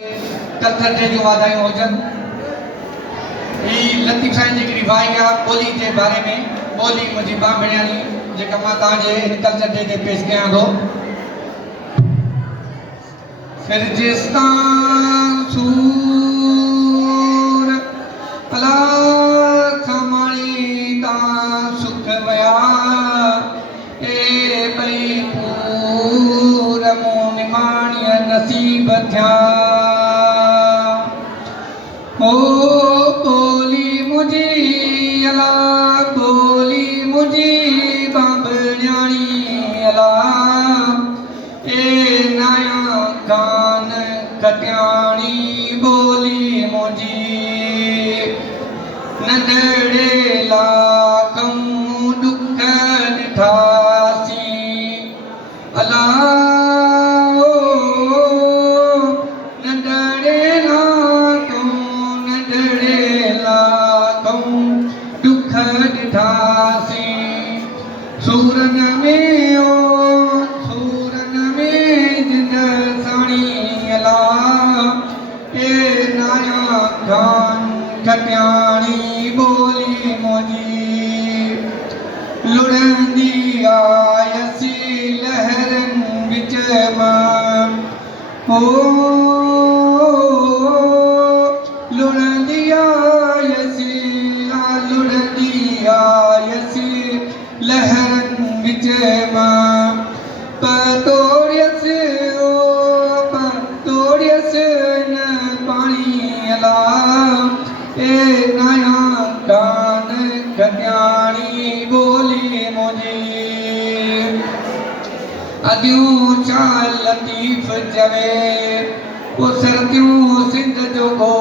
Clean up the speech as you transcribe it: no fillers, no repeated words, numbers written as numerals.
Culture day जो वाधायूं हुजनि। ही लतीफ़ साईं जी रिवाई आहे ॿोली जे बारे में। ॿोली मुंहिंजी बांभणियाणी जेका मां तव्हांजे हिन कल्चर डे ते पेश कयां थो। फिरजिस्तान सूर अला खमाणी ता सुख वया ए ॿई पूर मूं निमाणीअ नसीब थिया। ओ बोली मुझी अला बोली मुझी बांभणियाणी अला ए नया गान कटियाणी बोली मुझी नंढड़े लाकूं दुख ॾिठासी अला सूरन में ओ सूरन में जिन साणी अला ए नया गान कटियाणी बोली मुझी लुड़ंदी आयसी लहरन विच मां ओ लुड़ंदी आयसी लुड़ंदी आयसी लहरन विच मां पतोड़ियस ओ पतोड़ियस न पाणी अला ए नया गान कटियाणी बोली मुझी अदियूं छा लतीफ़ चवे ओ सर्दियूं सिंध जो गो